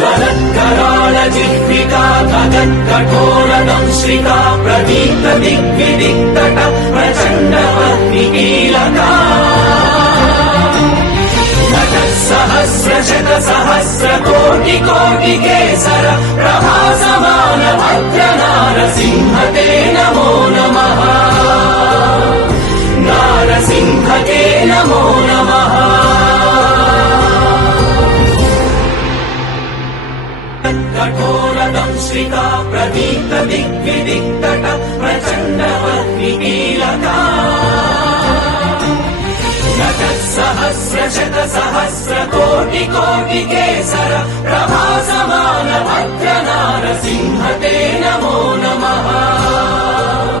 ज्वलत्कराळ जिह्विका धगत्कठोरदंश्रिका प्रदीप्त दिग्विदिक्तट प्रचण्डमग्निकीलका सहस्र सहस्र कोटि कोटि केसर प्रभासमान भद्र नारसिंह ते नमो नमः नारसिंह ते नमो नमः कठोरदंश्रिका प्रदीप्त दिग्विदिक्तट प्रचण्डमग्निकीलका सहस्र सहस्र कोटि कोटि केसर प्रभासमान भद्र नारसिंह ते नमो नमः।